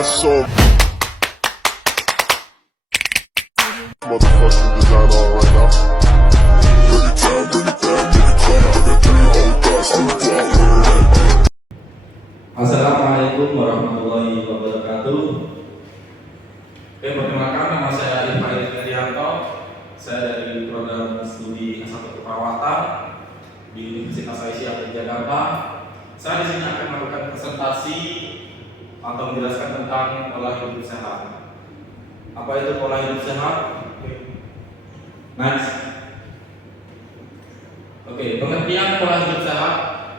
got some motherfucking design on right now. Bring it down, bring it down, bring it down. I got 3 whole thoughts to walk. Assalamualaikum warahmatullahi wabarakatuh. Perkenalkan, nama saya Ifail Herianto. Saya dari program studi S1 Keperawatan di Universitas Aisyah Jakarta. Saya di sini akan melakukan presentasi atau menjelaskan tentang pola hidup sehat. Apa itu pola hidup sehat? Next. Pengertian pola hidup sehat.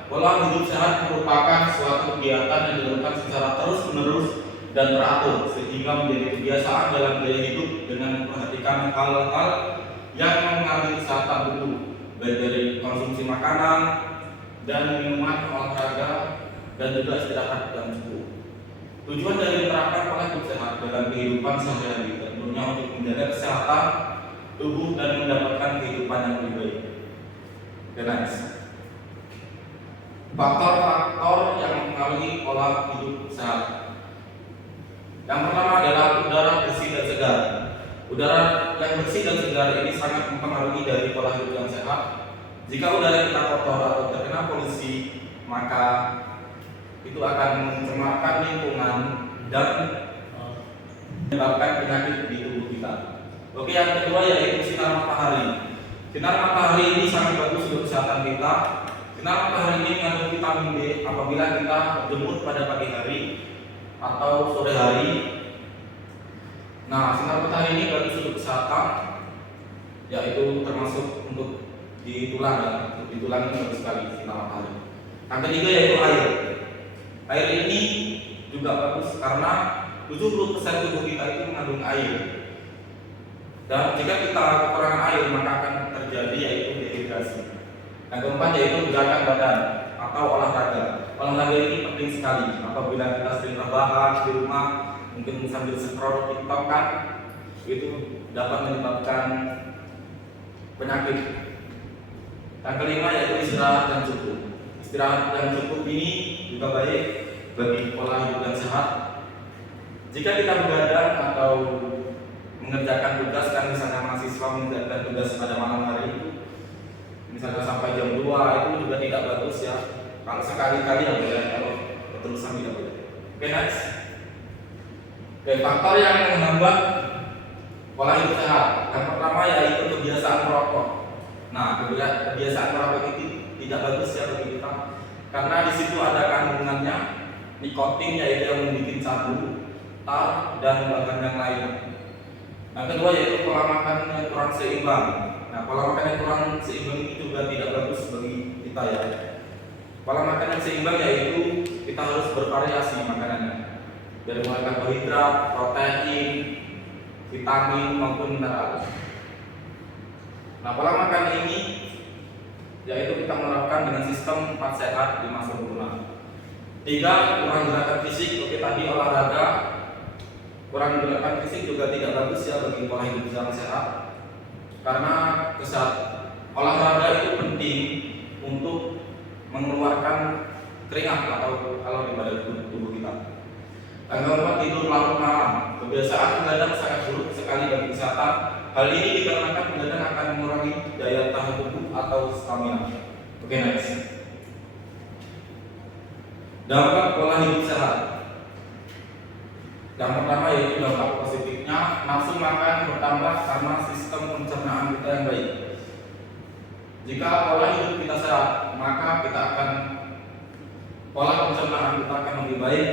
Pola hidup sehat merupakan suatu kegiatan yang dilakukan secara terus-menerus dan teratur sehingga menjadi kebiasaan dalam gaya hidup dengan memperhatikan hal-hal yang mempengaruhi kesehatan tubuh, baik dari konsumsi makanan dan minuman, olahraga, dan juga istirahat yang cukup. Tujuan dari menerapkan pola hidup sehat dalam kehidupan sehari-hari tentunya untuk menjaga kesehatan tubuh dan mendapatkan kehidupan yang lebih baik. Next. Faktor-faktor yang mempengaruhi pola hidup sehat. Yang pertama adalah udara bersih dan segar. Udara yang bersih dan segar ini sangat mempengaruhi dari pola hidup yang sehat. Jika udara kita kotor atau terkena polusi, maka itu akan mencemarkan lingkungan dan menyebabkan penyakit di tubuh kita. Oke, yang kedua yaitu sinar matahari. Sinar matahari ini sangat bagus untuk kesehatan kita. Sinar matahari ini mengandung vitamin D apabila kita berjemur pada pagi hari atau sore hari. Nah, sinar matahari ini bagus untuk kesehatan, yaitu termasuk untuk di tulang ya. Untuk di tulang ini bagus sekali sinar matahari. Yang ketiga yaitu air. Air ini juga bagus karena 70% tubuh kita itu mengandung air. Dan jika kita kekurangan air maka akan terjadi yaitu dehidrasi. Yang keempat yaitu gerakan badan atau olahraga. Olahraga ini penting sekali. Apabila kita sering rebahan di rumah, mungkin sambil scroll TikTok kan, itu dapat menyebabkan penyakit. Yang kelima yaitu istirahat yang cukup. Istirahat yang cukup ini juga baik bagi pola hidup yang sehat. Jika kita begadang atau mengerjakan tugas, kan misalnya mahasiswa mengerjakan tugas pada malam hari, misalnya sampai jam 2, itu juga tidak bagus ya. Kalau sekali-kali ya boleh, kalau terusan tidak boleh. Oke, next. Faktor yang menghambat pola hidup sehat. Yang pertama yaitu kebiasaan merokok. Nah, kebiasaan merokok itu tidak bagus ya bagi kita, karena di situ ada kandungannya nikotin, yaitu yang membuat candu, tar, dan bahan yang lain. Yang kedua yaitu pola makan yang kurang seimbang. Nah, pola makan yang kurang seimbang ini juga tidak bagus bagi kita ya. Pola makan yang seimbang yaitu kita harus bervariasi makanannya, dari mulai karbohidrat, protein, vitamin maupun mineral. Nah, pola makan ini yaitu kita menerapkan dengan sistem 4 sehat 5 sempurna. 3. Kurang gerakan fisik. Oke, tadi olahraga. Kurang gerakan fisik juga tidak bagus ya bagi pola hidup yang sehat, karena olahraga itu penting untuk mengeluarkan keringat atau kalori pada tubuh kita. Yang keempat, tidur larut malam. Kebiasaan begadang sangat buruk sekali bagi kesehatan. Hal ini dikarenakan begadang akan mengurangi daya tahan tubuh atau stamina. Oke, next. Dampak pola hidup sehat. Yang pertama yaitu dampak positifnya, nafsu makan bertambah karena sistem pencernaan kita yang baik. Jika pola hidup kita sehat, maka pola pencernaan kita akan lebih baik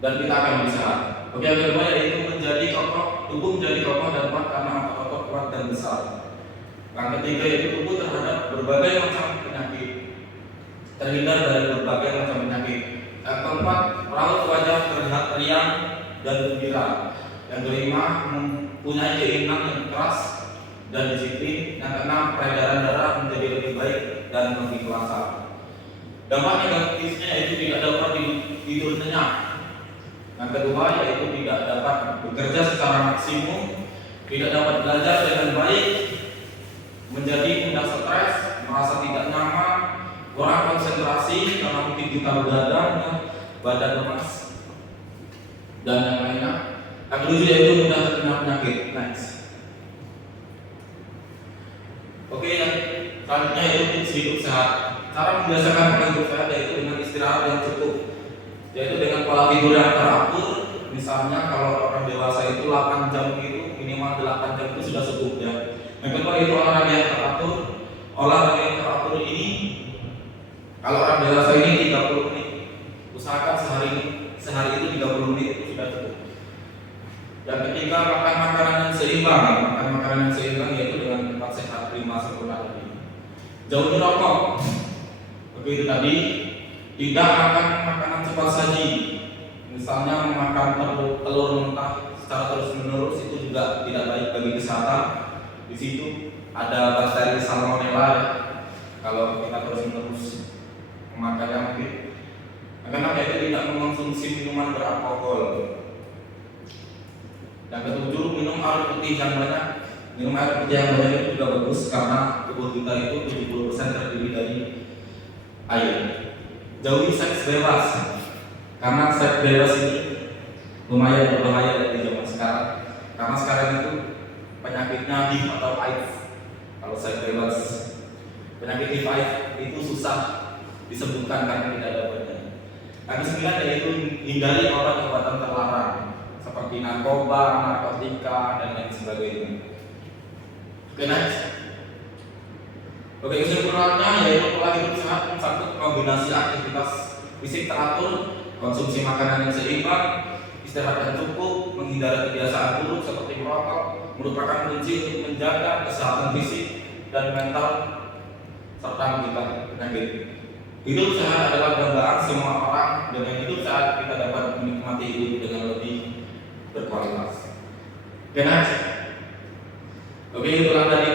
dan kita akan lebih sehat. Oke, yang kedua yaitu tubuh menjadi kokoh dan kuat karena otot kuat dan besar. Yang ketiga yaitu tubuh terhadap berbagai macam penyakit, terhindar dari berbagai macam penyakit. Yang keempat, raut wajah terlihat riang dan gembira. Yang kelima, mempunyai keinginan yang keras dan disiplin. Yang keenam, peredaran darah menjadi lebih baik dan lebih lancar. Dampak negatifnya yaitu tidak dapat tidur nyenyak. Yang kedua yaitu tidak dapat bekerja secara maksimum, tidak dapat belajar dengan baik, menjadi mudah stres, merasa tidak nyaman, kurang konsentrasi karena mungkin kita begadang, badan lemas. dan yang lainnya. Yang ketujuh yaitu mudah terkena penyakit. Next. Oke, yang selanjutnya yaitu tips hidup sehat. Cara membiasakan pola hidup sehat yaitu dengan istirahat yang cukup, yaitu dengan pola tidur yang teratur. Misalnya kalau orang dewasa itu 8 jam itu minimal 8 jam itu sudah cukup ya. Yang kedua itu olahraga yang teratur. Olahraga yang teratur ini kalau orang dewasa ini 30 menit. Usahakan sehari itu 30 menit itu sudah cukup. Yang ketiga makan makanan yang seimbang. Makan makanan yang seimbang yaitu dengan 4 sehat 5 sempurna tadi. Jauhi rokok. Begitu tadi, tidak makan makanan cepat saji. Misalnya memakan telur mentah secara terus-menerus itu juga tidak baik bagi kesehatan. Di situ ada bakteri salmonella ya. Kalau kita terus-menerus memakannya mungkin karena itu tidak mengonsumsi minuman beralkohol. Yang ketujuh, minum air putih yang banyak. Minum air putih yang banyak itu juga bagus karena tubuh kita itu 70% terdiri dari air. Jauhi seks bebas karena seks bebas ini lumayan berbahaya di zaman sekarang. Karena sekarang itu penyakitnya HIV atau AIDS. Kalau seks bebas, penyakit HIV itu susah disebutkan karena tidak ada obatnya. Yang kesembilan yaitu hindari obat-obatan terlarang seperti narkoba, narkotika, dan lain sebagainya. Oke, next. Oke, kesimpulannya yaitu pola hidup sehat mencakup kombinasi aktivitas fisik teratur, konsumsi makanan yang seimbang, istirahat yang cukup, menghindari kebiasaan buruk seperti merokok, merupakan kunci untuk menjaga kesehatan fisik dan mental serta mencegah penyakit. Hidup sehat adalah kebanggaan semua orang. Dengan hidup sehat kita dapat menikmati hidup dengan lebih berkualitas. Oke, next. Oke, itulah tadi